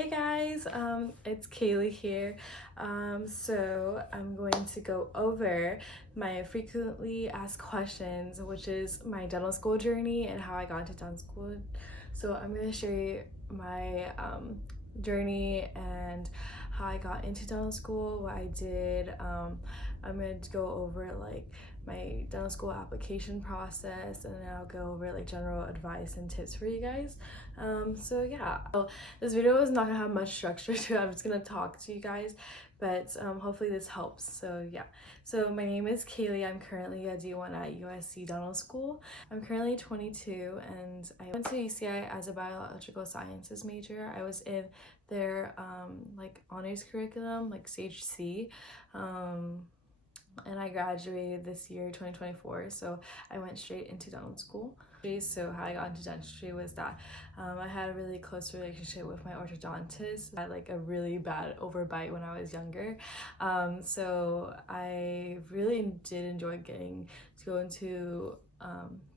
Hey guys, it's Kaylee here. So I'm going to go over my frequently asked questions, which is my dental school journey and how I got into dental school. So I'm going to share you my journey and how I got into dental school, what I did. I'm going to go over like my dental school application process, and then I'll go over like general advice and tips for you guys. So yeah, this video is not gonna have much structure to it. I'm just gonna talk to you guys, but hopefully this helps. So yeah, so my name is Kaylee. I'm currently a D1 at USC Dental School. I'm currently 22 and I went to UCI as a biological sciences major. I was in their like honors curriculum, like stage C. And I graduated this year 2024, so I went straight into dental school. So how I got into dentistry was that I had a really close relationship with my orthodontist. I had like a really bad overbite when I was younger, so I really did enjoy getting to go into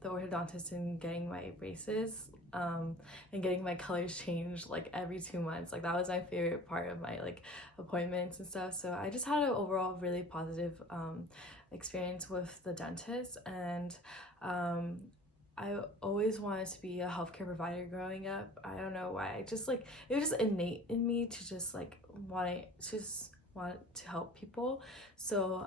the orthodontist and getting my braces and getting my colors changed like every 2 months. Like that was my favorite part of my like appointments and stuff. So I just had an overall really positive experience with the dentist, and I always wanted to be a healthcare provider growing up. I don't know why. I just like it was just innate in me to just like want to help people. So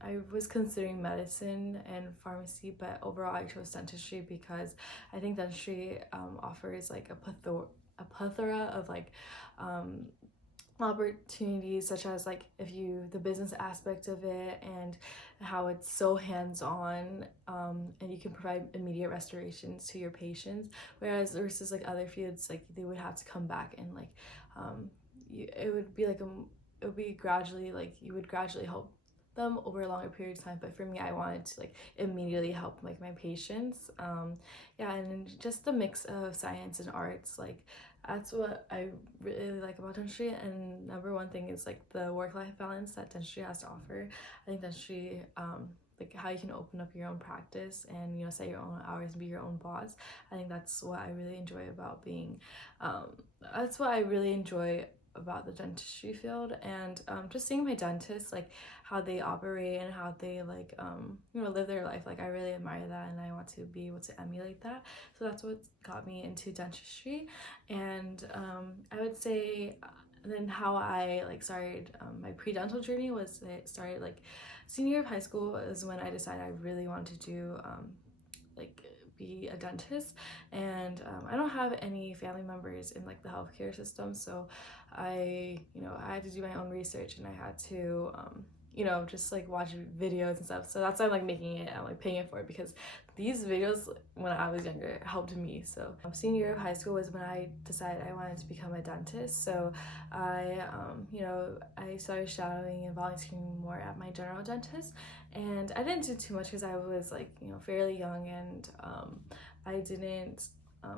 I was considering medicine and pharmacy, but overall I chose dentistry because I think dentistry offers like a plethora of like opportunities, such as like the business aspect of it and how it's so hands-on, and you can provide immediate restorations to your patients, whereas versus like other fields, like they would have to come back and like it would be like it would be gradually, like you would gradually help them over a longer period of time. But for me, I wanted to like immediately help like my patients. Yeah, and just the mix of science and arts, like that's what I really like about dentistry. And number one thing is like the work-life balance that dentistry has to offer. I think dentistry like how you can open up your own practice and set your own hours and be your own boss. I think that's what I really enjoy about being that's what I really enjoy about the dentistry field. And just seeing my dentists, like how they operate and how they like live their life, like I really admire that and I want to be able to emulate that. So that's what got me into dentistry. And I would say then how I like started my pre-dental journey was it started like senior year of high school is when I decided I really wanted to do like be a dentist. And I don't have any family members in like the healthcare system, so I had to do my own research, and I had to just like watch videos and stuff. So that's why I'm like making it, I'm like paying it for it, because these videos when I was younger helped me. So senior year of high school was when I decided I wanted to become a dentist. So I I started shadowing and volunteering more at my general dentist, and I didn't do too much because I was like fairly young, and I didn't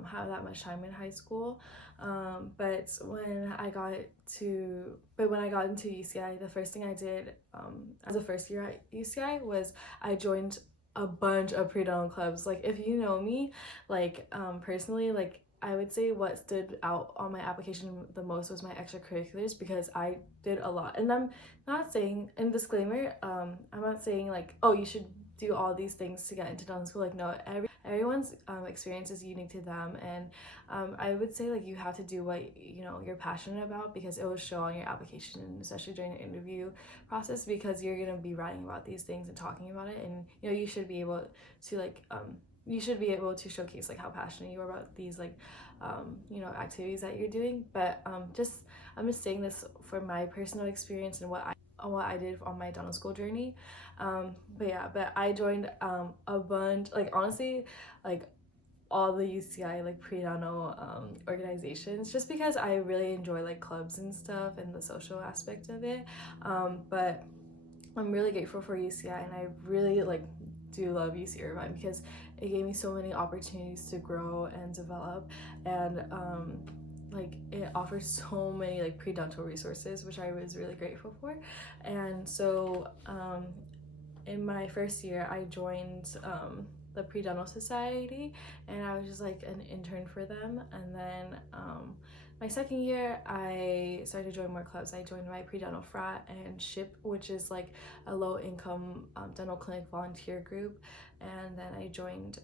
have that much time in high school. But when I got into UCI, the first thing I did as a first year at UCI was I joined a bunch of pre-dental clubs. Like if you know me, like personally, like I would say what stood out on my application the most was my extracurriculars, because I did a lot. And I'm not saying, and disclaimer, I'm not saying like, oh, you should do all these things to get into dental school. Like no, everyone's experience is unique to them, and I would say like you have to do what you're passionate about, because it will show on your application, and especially during the interview process, because you're gonna be writing about these things and talking about it, and you should be able to like you should be able to showcase like how passionate you are about these like activities that you're doing. But I'm just saying this for my personal experience and what I did on my dental school journey. But I joined a bunch, like honestly, like all the UCI like pre-dental organizations, just because I really enjoy like clubs and stuff and the social aspect of it. But I'm really grateful for UCI, and I really like do love UC Irvine because it gave me so many opportunities to grow and develop, and like it offers so many like pre-dental resources, which I was really grateful for. And so in my first year I joined the pre-dental society, and I was just like an intern for them. And then my second year, I started to join more clubs. I joined my pre-dental frat and SHIP, which is like a low-income dental clinic volunteer group. And then I joined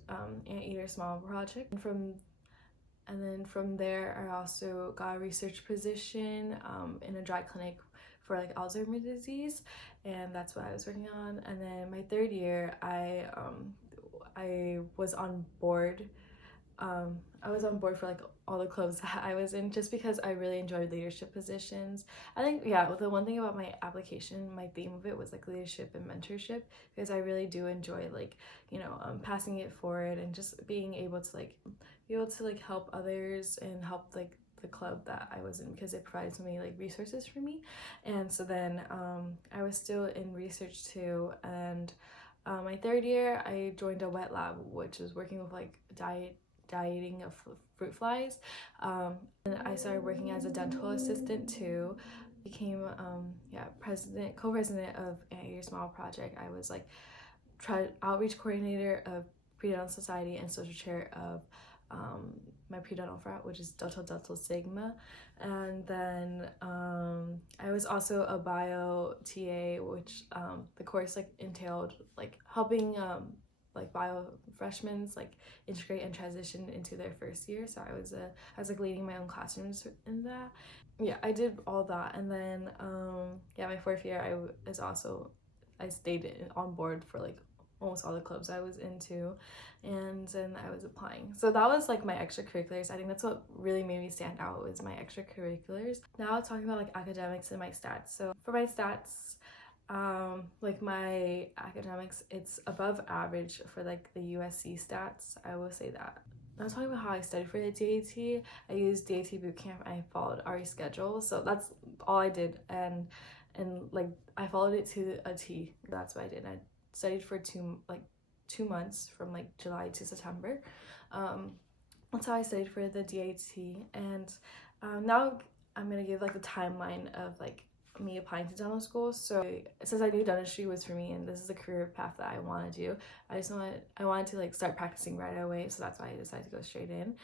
Anteater Small Project. And then from there, I also got a research position in a dry clinic for like Alzheimer's disease, and that's what I was working on. And then my third year, I was on board. I was on board for like all the clubs that I was in, just because I really enjoyed leadership positions. I think, yeah, the one thing about my application, my theme of it was like leadership and mentorship, because I really do enjoy like, you know, passing it forward and just being able to help others and help like the club that I was in, because it provided so many like resources for me. And so then I was still in research too, and my third year I joined a wet lab, which was working with like dieting of fruit flies, and I started working as a dental assistant too. Became co-president of Anteater Small Project. I was like outreach coordinator of Pre-Dental Society and social chair of my pre-dental frat, which is Delta Sigma. And then I was also a bio TA, which the course like entailed like helping like bio freshmen like integrate and transition into their first year. So I was like leading my own classrooms in that. Yeah, I did all that. And then my fourth year I stayed on board for like almost all the clubs I was into, and then I was applying. So that was like my extracurriculars. I think that's what really made me stand out, was my extracurriculars. Now talking about like academics and my stats. So for my stats, like my academics, it's above average for like the USC stats. I will say that. Now talking about how I studied for the DAT, I used DAT bootcamp. I followed our schedule, so that's all I did, and like I followed it to a T. That's what I did. I studied for 2 months from like July to September. That's how I studied for the DAT. And now I'm gonna give like the timeline of like me applying to dental school. So since I knew dentistry was for me and this is a career path that I want to do, I wanted to like start practicing right away, so that's why I decided to go straight in.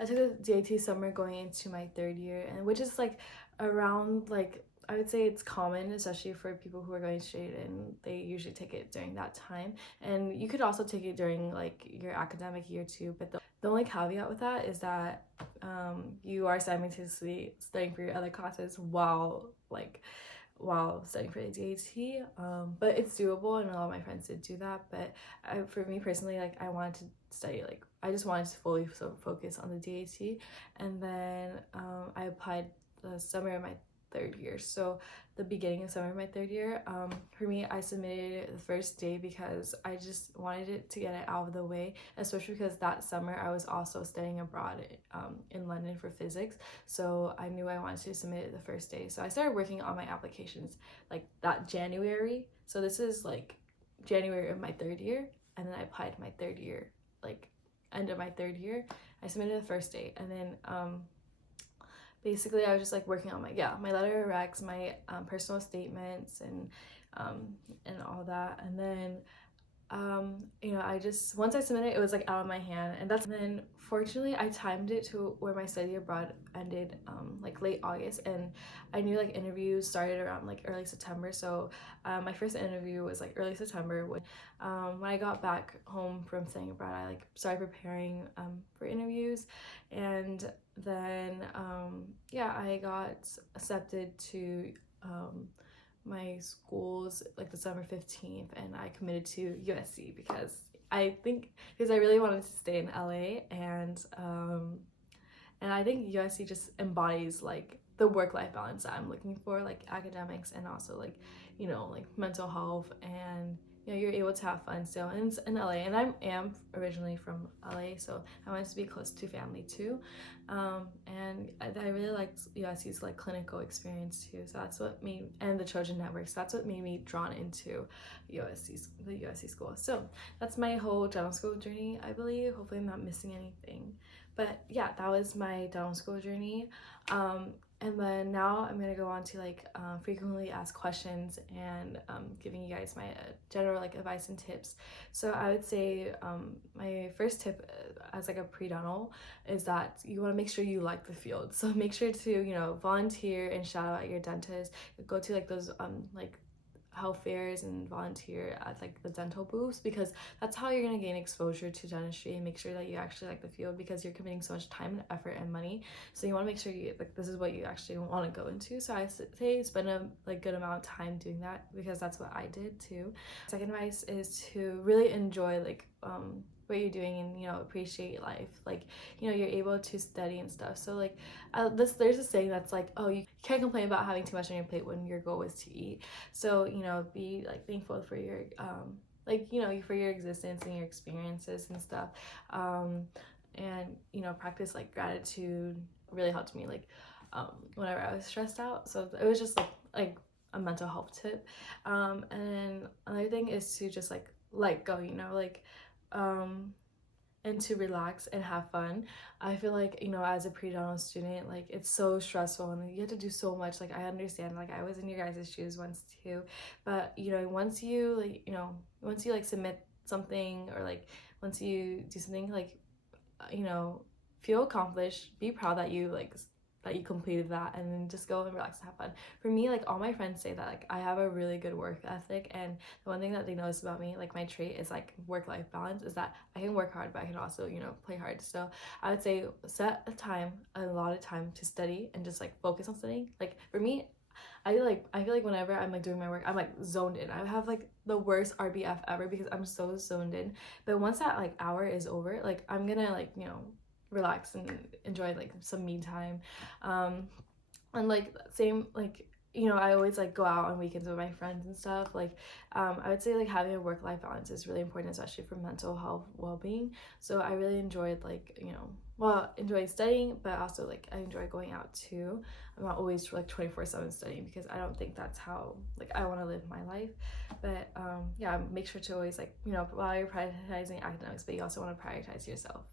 I took the DAT summer going into my third year, and which is like around like, I would say it's common, especially for people who are going straight in. They usually take it during that time, and you could also take it during like your academic year too. But the only caveat with that is that you are simultaneously studying for your other classes while studying for the DAT. But it's doable, and a lot of my friends did do that. But for me personally, like I wanted to study, like I just wanted to fully focus on the DAT, and then I applied the summer of my third year. So the beginning of summer of my third year, for me, I submitted the first day because I just wanted it to get it out of the way, especially because that summer I was also studying abroad in London for physics. So I knew I wanted to submit it the first day. So I started working on my applications like that January. So this is like January of my third year, and then I applied my third year, like end of my third year. I submitted the first day, and then basically I was just like working on my letter of recs, my personal statements, and all that. And then I just, once I submitted it was like out of my hand, and then fortunately I timed it to where my study abroad ended like late August, and I knew like interviews started around like early September. So my first interview was like early September. When I got back home from studying abroad, I like started preparing for interviews, and then I got accepted to my school's like December 15th, and I committed to USC because I really wanted to stay in LA, and I think USC just embodies like the work-life balance that I'm looking for, like academics and also like like mental health, and you're able to have fun still in LA. And I am originally from LA, so I wanted to be close to family too. And I really liked USC's like clinical experience too. So that's what made, and the Trojan Network. So that's what made me drawn into the USC school. So that's my whole dental school journey, I believe. Hopefully I'm not missing anything. But yeah, that was my dental school journey. And then now I'm gonna go on to like frequently asked questions and giving you guys my general like advice and tips. So I would say my first tip as like a pre-dental is that you want to make sure you like the field. So make sure to, you know, volunteer and shout out at your dentist. Go to like those like health fairs and volunteer at like the dental booths, because that's how you're going to gain exposure to dentistry and make sure that you actually like the field, because you're committing so much time and effort and money. So you want to make sure you like this is what you actually want to go into. So I say spend a like good amount of time doing that, because that's what I did too. Second advice is to really enjoy like what you're doing and, you know, appreciate life. Like, you know, you're able to study and stuff. So like there's a saying that's like, oh, you can't complain about having too much on your plate when your goal is to eat. So, you know, be like thankful for your like, you know, for your existence and your experiences and stuff. And, you know, practice like gratitude really helped me like whenever I was stressed out. So it was just like a mental health tip. And then another thing is to just like let go, you know, like and to relax and have fun. I feel like, you know, as a pre-dental student, like it's so stressful and you have to do so much. Like I understand, like I was in your guys' shoes once too, but you know, once you like, you know, once you like submit something, or like once you do something, like you know, feel accomplished, be proud that you like that you completed that, and then just go and relax and have fun. For me, like all my friends say that like I have a really good work ethic, and the one thing that they notice about me, like my trait is like work-life balance, is that I can work hard but I can also, you know, play hard. So I would say set a lot of time to study and just like focus on studying. Like for me, I feel like whenever I'm like doing my work, I'm like zoned in. I have like the worst RBF ever because I'm so zoned in. But once that like hour is over, like I'm gonna like, you know, relax and enjoy like some me time. And like same like, you know, I always like go out on weekends with my friends and stuff. Like I would say like having a work-life balance is really important, especially for mental health well-being. So I really enjoyed like, you know, well, enjoy studying, but also like I enjoy going out too. I'm not always like 24/7 studying, because I don't think that's how like I want to live my life. But yeah, make sure to always like, you know, while you're prioritizing academics, but you also want to prioritize yourself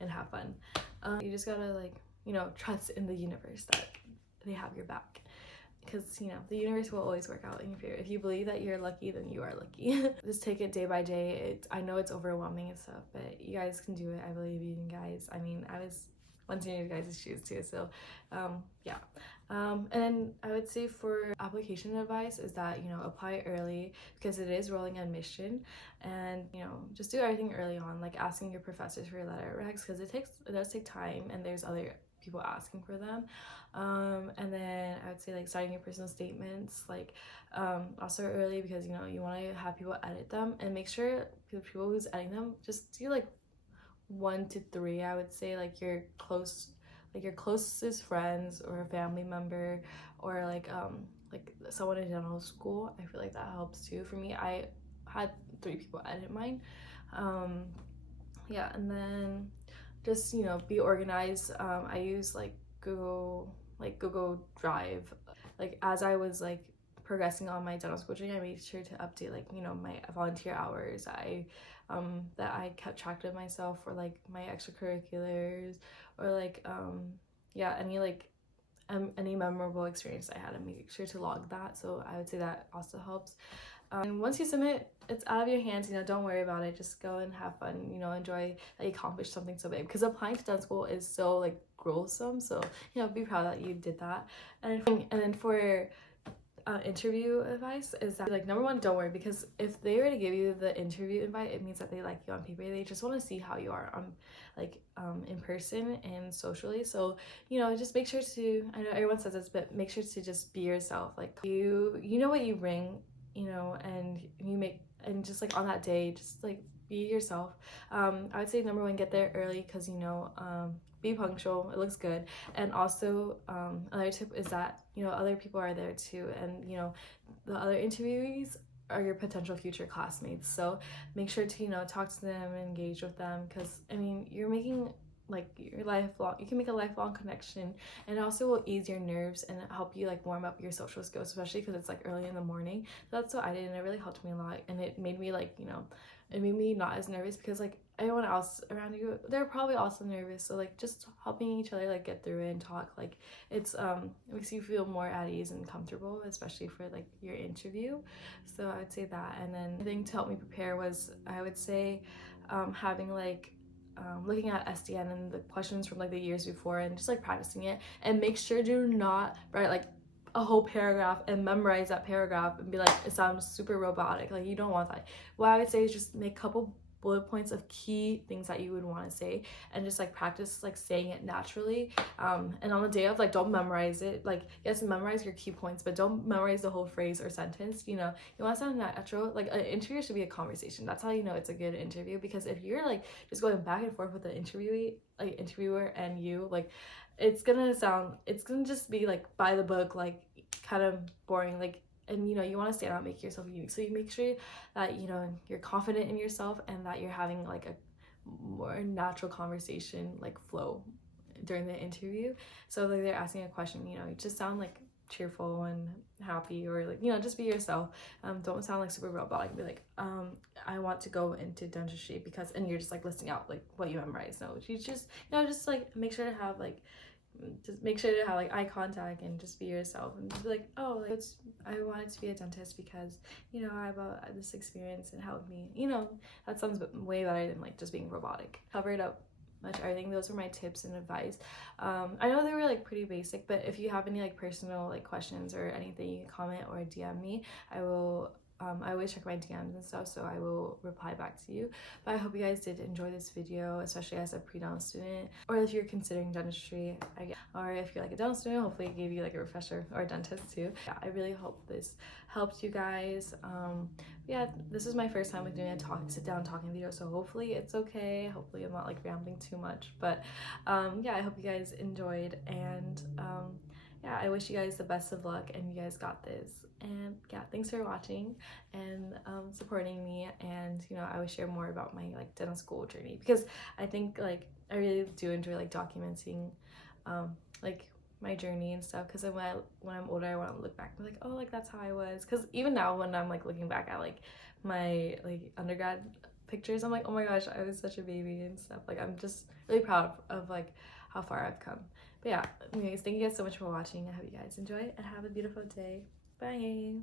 and have fun. You just gotta like, you know, trust in the universe that they have your back, because you know the universe will always work out in your favor. If you believe that you're lucky, then you are lucky. Just take it day by day. I know it's overwhelming and stuff, but you guys can do it. I believe in you guys. I mean, I was once in your guys' shoes too, so yeah. And then I would say for application advice is that, you know, apply early, because it is rolling admission, and you know, just do everything early on, like asking your professors for your letter recs, because it does take time, and there's other people asking for them. And then I would say like starting your personal statements like also early, because you know you want to have people edit them, and make sure the people who's editing them just do like 1 to 3, I would say, like your closest friends or a family member, or like someone in dental school. I feel like that helps too. For me, I had 3 people edit mine. Yeah, and then just, you know, be organized. I use like Google Drive. Like as I was like progressing on my dental school journey, I made sure to update like, you know, my volunteer hours. That I kept track of myself, or like my extracurriculars, or like yeah, any memorable experience I had, and make sure to log that. So I would say that also helps. And once you submit, it's out of your hands, you know, don't worry about it. Just go and have fun, you know, enjoy that you accomplished something so big, because applying to dental school is so like gruesome. So, you know, be proud that you did that. And then for interview advice is that, like, number one, don't worry, because if they were to give you the interview invite, it means that they like you on paper. They just want to see how you are on in person and socially. So, you know, just make sure to, I know everyone says this, but make sure to just be yourself. Like you know what you bring, you know, and just like on that day, just like be yourself. I would say number one, get there early, because you know, be punctual, it looks good. And also another tip is that, you know, other people are there too, and you know, the other interviewees are your potential future classmates. So make sure to, you know, talk to them and engage with them, because I mean, you're making like your lifelong, you can make a lifelong connection, and it also will ease your nerves and help you like warm up your social skills, especially because it's like early in the morning. So that's what I did, and it really helped me a lot, and it made me like, you know, it made me not as nervous, because like everyone else around you, they're probably also nervous. So like just helping each other like get through it and talk, like it makes you feel more at ease and comfortable, especially for like your interview. So I would say that. And then the thing to help me prepare was, I would say, having like looking at SDN and the questions from like the years before and just like practicing it, and make sure to not write like a whole paragraph and memorize that paragraph and be like, it sounds super robotic. Like, you don't want that. What I would say is just make a couple bullet points of key things that you would want to say, and just like practice like saying it naturally. And on the day of, like, don't memorize it. Like, yes, memorize your key points, but don't memorize the whole phrase or sentence. You know, you want to sound natural. Like, an interview should be a conversation. That's how you know it's a good interview, because if you're like just going back and forth with the interviewer and you, like, it's gonna just be like by the book, like kind of boring. Like, and you know, you want to stand out, make yourself unique. So you make sure that, you know, you're confident in yourself and that you're having like a more natural conversation, like flow during the interview. So like they're asking a question, you know, you just sound like cheerful and happy, or like, you know, just be yourself. Don't sound like super robotic. Be like, I want to go into dentistry because, and you're just like listing out like what you memorize. No, you just, you know, just like make sure to have like eye contact and just be yourself, and just be like, oh, like, I wanted to be a dentist because, you know, I have this experience and helped me. You know, that sounds way better than like just being robotic. Covered up much everything. Those are my tips and advice. I know they were like pretty basic, but if you have any like personal like questions or anything, you can comment or DM me. I always check my DMs and stuff, so I will reply back to you. But I hope you guys did enjoy this video, especially as a pre-dental student, or if you're considering dentistry, or if you're like a dental student, hopefully it gave you like a refresher, or a dentist too. Yeah, I really hope this helped you guys. Yeah, this is my first time like doing a sit down talking video, so hopefully it's okay. Hopefully I'm not like rambling too much, but yeah, I hope you guys enjoyed, and yeah, I wish you guys the best of luck, and you guys got this. And yeah, thanks for watching and supporting me. And you know, I would share more about my like dental school journey, because I think like I really do enjoy like documenting like my journey and stuff, because when I'm older, I want to look back and be like, oh, like that's how I was. Because even now, when I'm like looking back at like my like undergrad pictures, I'm like, oh my gosh, I was such a baby and stuff. Like, I'm just really proud of like how far I've come. But yeah, anyways, thank you guys so much for watching. I hope you guys enjoy and have a beautiful day. Bye.